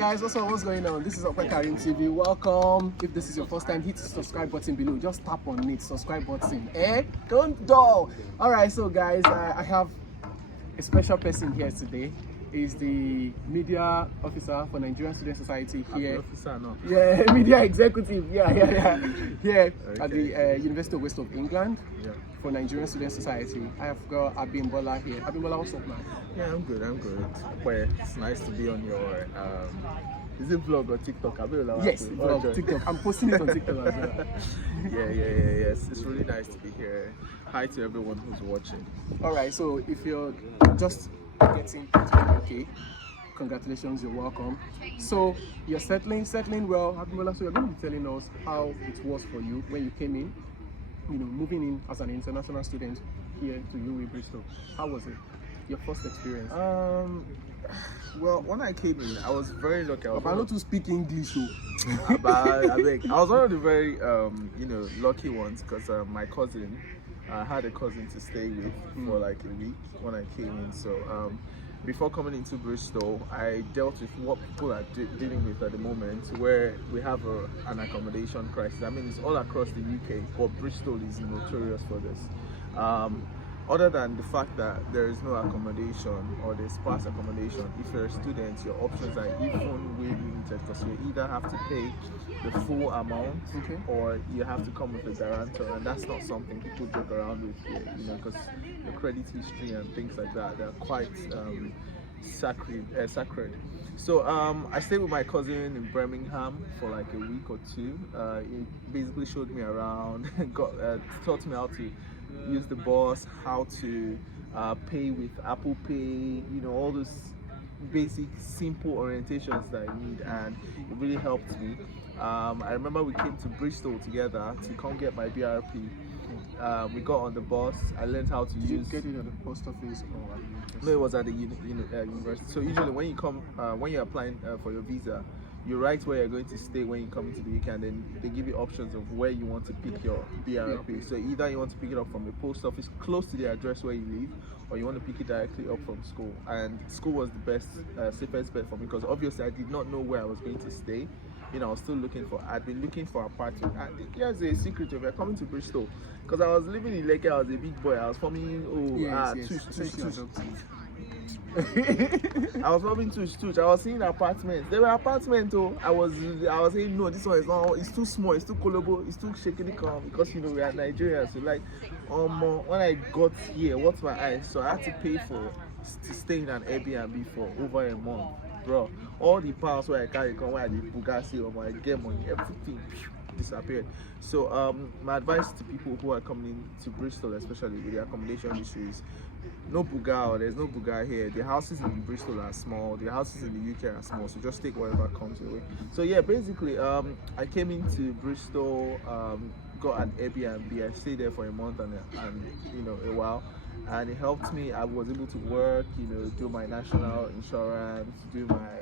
guys, what's going on? This is Karim TV. Welcome. If this is your first time, hit the subscribe button below. Just tap on it, subscribe button. Don't dull. Alright, so guys, I have a special person here today. Is the media officer for Nigerian Student Society here. Officer, no. Yeah, media executive. Yeah. Here Okay. at the University of West of England. Yeah. For Nigerian Student Society. I have got Abimbola here. Abimbola, what's up, man? Yeah, I'm good. Well, it's nice to be on your is it vlog or TikTok? Yes, vlog, TikTok. I'm posting it on TikTok as well. Yes. It's really nice to be here. Hi to everyone who's watching. Alright, so if you're just getting into the UK, congratulations, you're welcome. So you're settling well, Abimbola. So you're going to be telling us how it was for you when you came in, moving in as an international student here to UWE Bristol. How was it? Your first experience? Well, when I came in, I was very lucky. I not to speak English, so. I was one of the very lucky ones because my cousin, I had a cousin to stay with for like a week when I came in. So before coming into Bristol, I dealt with what people are dealing with at the moment, where we have an accommodation crisis. I mean, it's all across the UK, but Bristol is notorious for this. Other than the fact that there is no accommodation or there's sparse accommodation, if you're a student, your options are even way limited because you either have to pay the full amount or you have to come with a guarantor, and that's not something people joke around with here, because your credit history and things like that, they're quite sacred. So I stayed with my cousin in Birmingham for like a week or two. He basically showed me around, taught me how to use the bus, how to pay with Apple Pay, all those basic simple orientations that I need, and it really helped me. I remember we came to Bristol together to come get my BRP. We got on the bus. I learned how to use. Get it at the post office or? No, it was at the university. So usually when you come, when you're applying for your visa, you write where you're going to stay when you come into the UK, and then they give you options of where you want to pick your BRP. So either you want to pick it up from the post office close to the address where you live, or you want to pick it directly up from school. And school was the best, safest bet for me, because obviously I did not know where I was going to stay. I was still I'd been looking for apartment. And here's a secret of it, coming to Bristol, because I was living in Lekki, I was a big boy. I was forming I was robbing tush. I was seeing apartments. There were apartments though. I was saying no, this one is not. It's too small. It's too colorful. It's too shaky calm, because we are Nigerians. So like, when I got here, what's my eyes? So I had to pay to stay in an Airbnb for over a month, bro. All the pounds where I carry come, where I did Bugatti or my get money, everything disappeared. So my advice to people who are coming to Bristol, especially with the accommodation issues, no buga, or there's no buga here. The houses in Bristol are small, the houses in the UK are small, so just take whatever comes your way. So yeah, basically I came into Bristol, got an Airbnb. I stayed there for a month and a while, and it helped me. I was able to work, do my national insurance, do my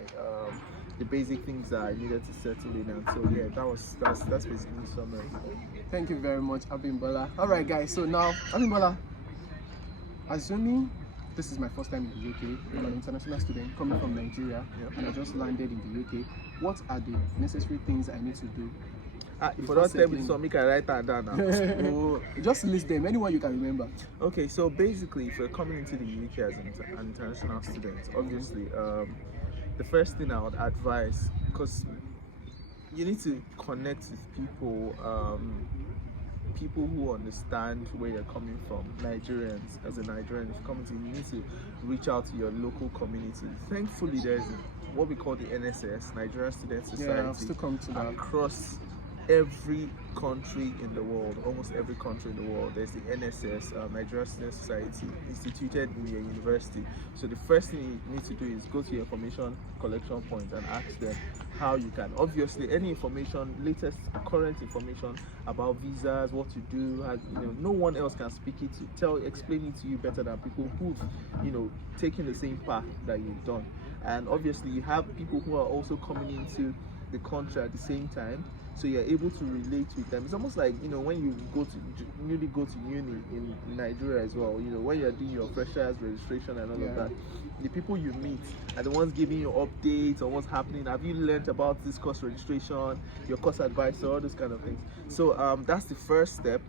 the basic things that I needed to settle in. And so yeah, that's basically the summary. Thank you very much, Abimbola. Alright guys, so now Abimbola, assuming this is my first time in the UK, I'm an international student coming from Nigeria, and I just landed in the UK, what are the necessary things I need to do? If you don't tell me something, I write that down now. Just list them, anyone you can remember. Okay, so basically, if you're coming into the UK as an international student, obviously, the first thing I would advise, because you need to connect with people, people who understand where you're coming from. Nigerians, as a Nigerian, if you're coming to, you need to reach out to your local community. Thankfully, there's what we call the NSS, Nigerian Student Society, across every country in the world, almost every country in the world. There's the NSS, Nigerian Student Society, instituted in your university. So the first thing you need to do is go to your information collection point and ask them how you can. Obviously, any information, latest current information about visas, what to do, no one else can speak it explain it to you better than people who've taken the same path that you've done. And obviously, you have people who are also coming into the country at the same time, so you're able to relate with them. It's almost like, you know, when you newly go to uni in Nigeria as well, you know, when you're doing your freshers registration and all of that, the people you meet are the ones giving you updates on what's happening. Have you learned about this course registration, your course advisor, all those kind of things. So that's the first step.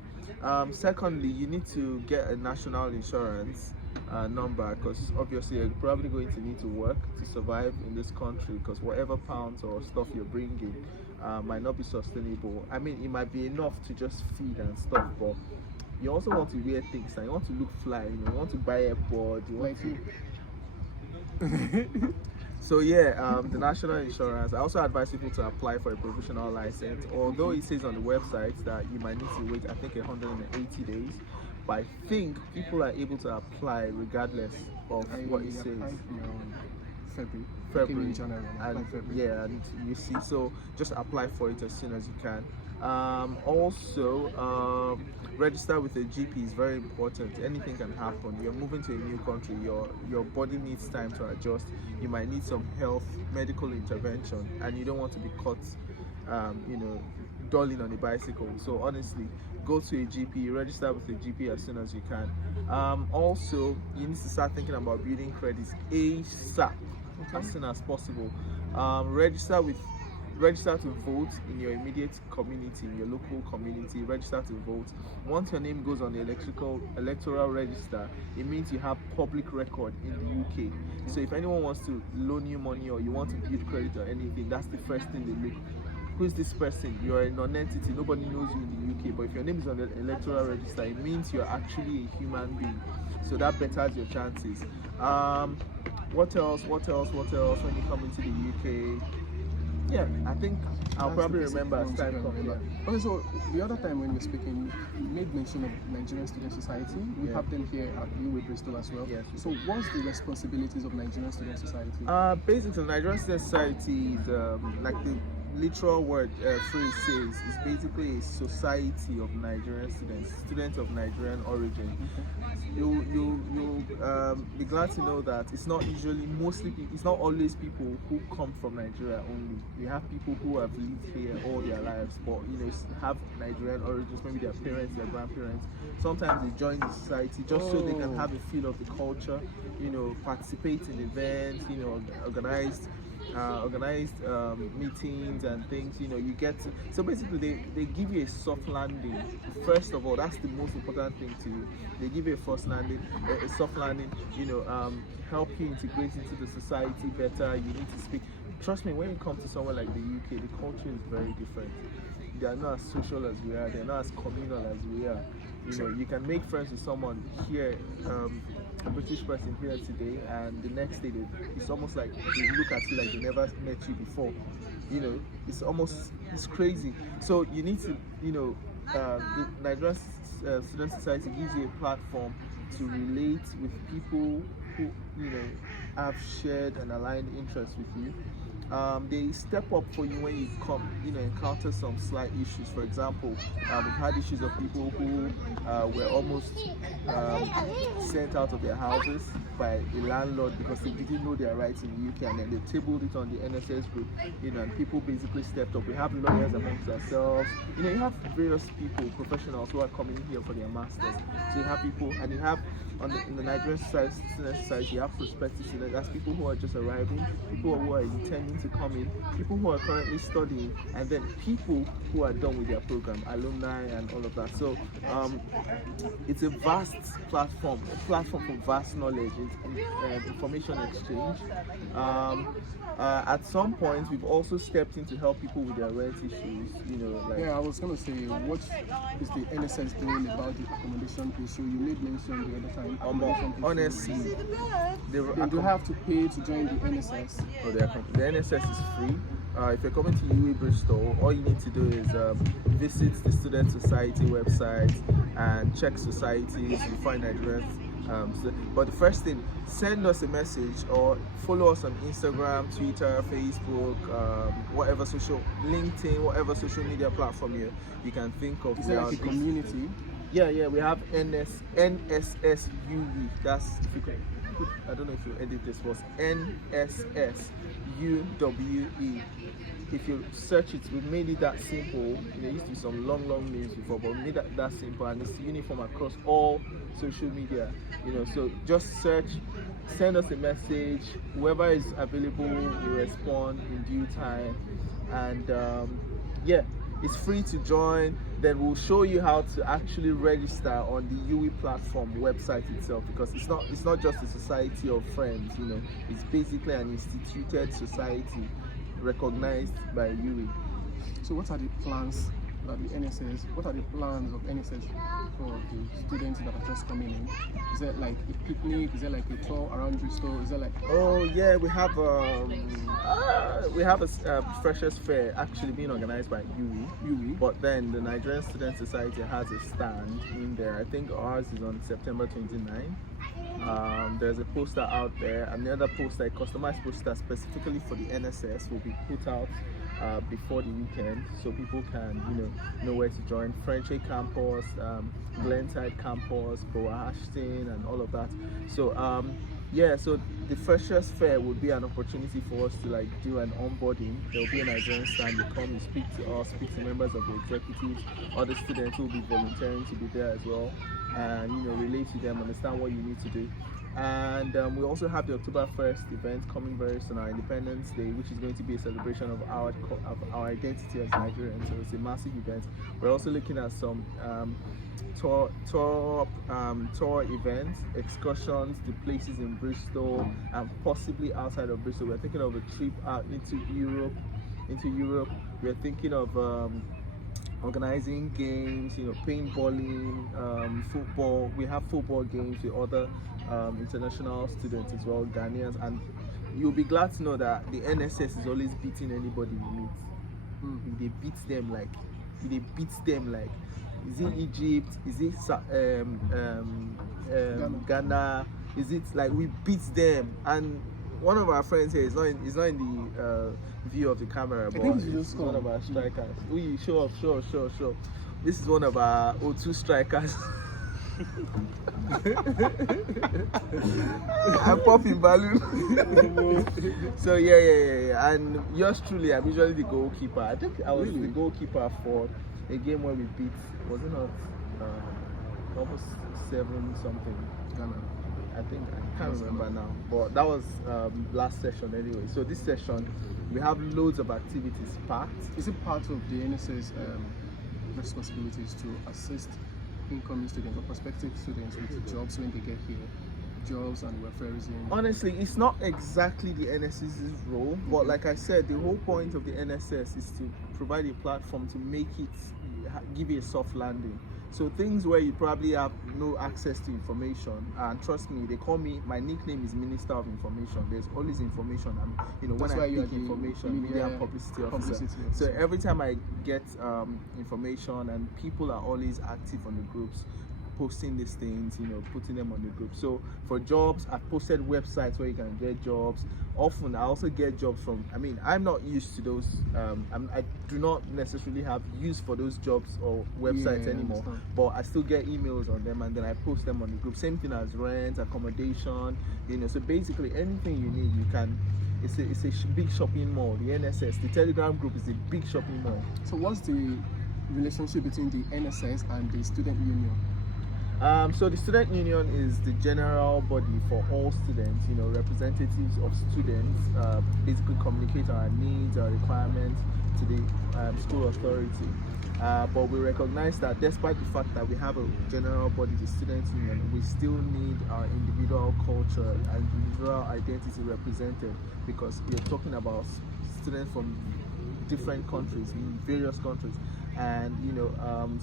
Secondly, you need to get a national insurance number, because obviously you're probably going to need to work to survive in this country, because whatever pounds or stuff you're bringing might not be sustainable. I mean, it might be enough to just feed and stuff, but you also want to wear things and you want to look fly, you know, you want to buy AirPods, you want to... So yeah, the national insurance. I also advise people to apply for a provisional license, although it says on the website that you might need to wait, I think, 180 days. But I think people are able to apply regardless of what it says. February. And yeah, and you see, so just apply for it as soon as you can. Also, register with a GP is very important. Anything can happen. You're moving to a new country, your body needs time to adjust. You might need some medical intervention, and you don't want to be caught you know, dulling on a bicycle. So honestly, go to a GP, register with a GP as soon as you can. Also, you need to start thinking about building credits ASAP, as soon as possible. Register to vote in your immediate community, in your local community. Register to vote. Once your name goes on the electoral register, it means you have public record in the UK. So if anyone wants to loan you money or you want to build credit or anything, that's the first thing they look. Who's this person? You're a non-entity, nobody knows you in the UK, but if your name is on the electoral register, it means you're actually a human being. So that betters your chances. What else when you come into the UK? Yeah, I think I'll probably remember as time comes. Okay, so the other time when you were speaking, you made mention of Nigerian Student Society. We have them here at UWA Bristol as well. Yes. So what's the responsibilities of Nigerian Student Society? Basically, Nigerian Student Society is like the literal word phrase says, is basically a society of Nigerian students of Nigerian origin. You'll be glad to know that it's not always people who come from Nigeria only. We have people who have lived here all their lives, but you know, have Nigerian origins, maybe their parents, their grandparents. Sometimes they join the society just so they can have a feel of the culture, you know, participate in events, you know, organized meetings and things. You know, you get to, so basically they give you a soft landing. First of all, that's the most important thing to you. They give you a soft landing, you know, help you integrate into the society better. You need to speak. Trust me, when you come to somewhere like the UK, the culture is very different. They are not as social as we are, they're not as communal as we are. You know, you can make friends with someone here, a British person here today, and the next day it's almost like they look at you like they never met you before. You know, it's crazy. So you need to, you know, the Nigerian Student Society gives you a platform to relate with people who, you know, have shared and aligned interests with you. They step up for you when you encounter some slight issues. For example, we've had issues of people who were almost sent out of their houses by a landlord because they didn't know their rights in the UK, and then they tabled it on the NSS group, you know, and people basically stepped up. We have lawyers amongst ourselves, you know, you have various people, professionals who are coming here for their masters. So you have people, and you have in the Nigerian Student Society, you have prospective students, that's people who are just arriving, people who are intending to come in, people who are currently studying, and then people who are done with their program, alumni and all of that. So it's a vast platform for vast knowledge, information exchange. At some point, we've also stepped in to help people with their rent issues. You know, like, yeah, I was gonna say, what is the NSS doing about the accommodation issue? You made mention the other time. Honestly, they do have to pay to join the NSS. So the NSS is free. If you're coming to UWA Bristol, all you need to do is visit the Student Society website and check societies. You find Nigerians. But the first thing, send us a message or follow us on Instagram, Twitter, Facebook, whatever LinkedIn, whatever social media platform you can think of. Is there like a community? Yeah, we have NSSUW. That's, if you could, I don't know if you edit this, was NSSUWE. if you search it, we made it that simple. There used to be some long names before, but we made that simple, and it's uniform across all social media. So just search, send us a message. Whoever is available will respond in due time, and yeah, it's free to join. Then we'll show you how to actually register on the UE platform website itself, because it's not just a society of friends. It's basically an instituted society recognized by UE. So what are the plans that the NSS, what are the plans of NSS for the students that are just coming in? Is it like a picnic? Is it like a tour around Bristol? Is it like... Oh yeah, we have a freshers fair actually being organized by UE, but then the Nigerian Student Society has a stand in there. I think ours is on September 29. There's a poster out there, and the other poster, a customized poster specifically for the NSS, will be put out before the weekend, so people can know where to join. Frenchy campus, Glenside campus, Boa Ashton, and all of that. So yeah, so the freshers fair would be an opportunity for us to do an onboarding. There will be a Nigerian stand. You come, you speak to us, speak to members of the executives, other students who will be volunteering to be there as well, and relate to them, understand what you need to do. And we also have the October 1st event coming very soon, our Independence Day, which is going to be a celebration of our identity as Nigerians. So it's a massive event. We're also looking at some tour events, excursions to places in Bristol and possibly outside of Bristol. We're thinking of a trip out into Europe. We're thinking of organizing games, paintballing, football. We have football games with other international students as well, Ghanaians, and you'll be glad to know that the NSS is always beating anybody we meet. If they beat them like, is it Egypt? Is it Ghana? Is it like we beat them? And one of our friends here is not in the view of the camera, but it's one of our strikers. We sure. This is one of our O2 strikers. I'm popping balloon. So yeah. And yours truly, I'm usually the goalkeeper. I think I was the goalkeeper for a game where we beat, was it not almost 7-something Ghana? I think I can't remember now, but that was last session anyway. So this session we have loads of activities packed. Is it part of the NSS responsibilities to assist incoming students or prospective students with jobs when they get here, jobs and welfareism? Honestly, it's not exactly the NSS's role, but like I said, the whole point of the NSS is to provide a platform to make it, give you a soft landing. So things where you probably have no access to information, and trust me, they call me, my nickname is Minister of Information. There's always information, and when I pick information, media and publicity officer. So every time I get information, and people are always active on the groups, posting these things, putting them on the group. So for jobs, I've posted websites where you can get jobs. Often I also get jobs from, I'm not used to those, I do not necessarily have use for those jobs or websites anymore, but I still get emails on them, and then I post them on the group. Same thing as rent, accommodation, so basically anything you need, you can. It's a big shopping mall. The NSS, the Telegram group, is a big shopping mall. So what's the relationship between the NSS and the student union? So the student union is the general body for all students, representatives of students, basically communicate our needs, our requirements to the school authority. But we recognize that despite the fact that we have a general body, the student union, we still need our individual culture and individual identity represented, because we are talking about students from different countries, various countries. And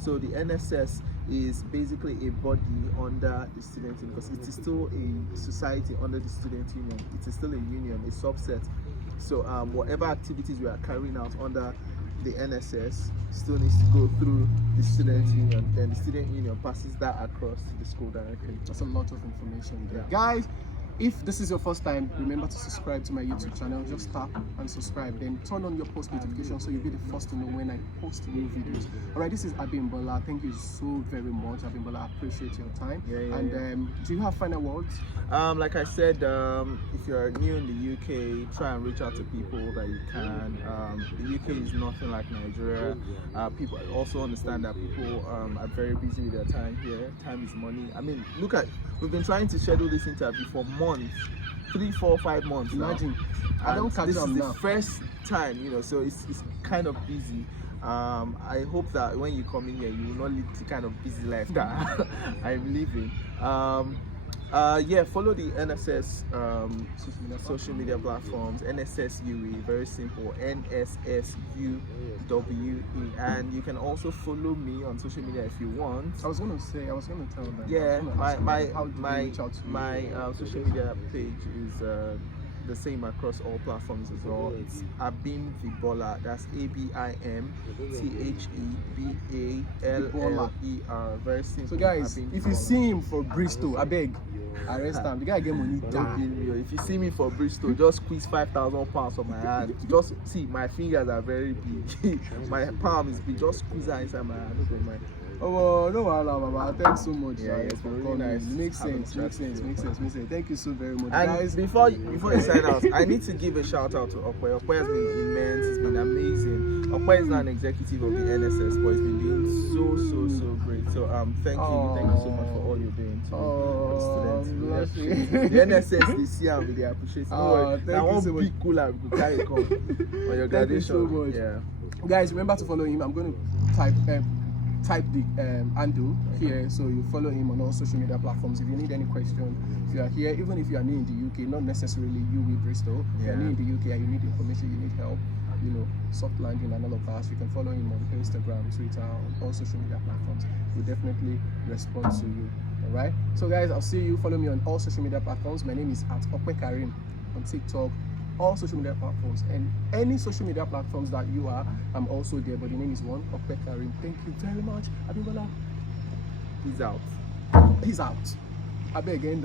so the NSS is basically a body under the student union, because it is still a society under the student union. It is still a union, a subset. So whatever activities we are carrying out under the NSS still needs to go through the student union. Then the student union passes that across to the school directly. That's a lot of information there. Guys, If this is your first time, remember to subscribe to my YouTube channel. Just tap and subscribe. Then turn on your post notifications so you'll be the first to know when I post new videos. Alright, this is Abimbola. Thank you so very much, Abimbola. I appreciate your time. And do you have final words? Like I said, if you're new in the UK, try and reach out to people that you can. The UK is nothing like Nigeria. People also understand that people are very busy with their time here. Time is money. I mean, we've been trying to schedule this interview for months, 3, 4, 5 months. Imagine, now. I don't catch this up is now. the first time, so it's kind of busy. I hope that when you come in here, you will not live the kind of busy life that I'm living. Follow the NSS social media platforms. NSSUE, very simple. NSSUWE, and you can also follow me on social media if you want. I was gonna tell them. Yeah, my social media page is the same across all platforms as well. It's Abim Vibola. That's ABIMTHEBALLER. Very simple. So guys, Abim if you Vibola. see him for Bristol, I beg, arrest him. The guy get money Don't down. kill me. If you see me for Bristol, just squeeze 5,000 pounds on my hand. Just see, my fingers are very big. My palm is big. Just squeeze that inside my hand. Don't mind. Oh, no, Baba. Thanks so much. Yeah, it's for really coming. nice. Makes sense. Thank you so very much, And guys. before you sign out, I need to give a shout out to Okwe. Okwe has been immense. It's been amazing. Okwe is not an executive of the NSS, but he's been doing so great. So thank you so much for all you're doing to students. The NSS this year will be appreciated. Now one big cooler will carry come on your graduation. Thank you so much. Yeah. Guys, remember to follow him. I'm going to type the handle here, so you follow him on all social media platforms. If you need any question, if you are here, even if you are new in the UK, not necessarily you with Bristol, if you are new in the UK and you need information, you need help, soft landing and all of that, you can follow him on Instagram, Twitter, on all social media platforms. We'll definitely respond to you. Alright, so guys, I'll see you. Follow me on all social media platforms. My name is @OkweKarim on TikTok, all social media platforms, and any social media platforms that you are, I'm also there, but the name is OkweKarim. Thank you very much. Abimbola, Peace out. peace out. I beg again,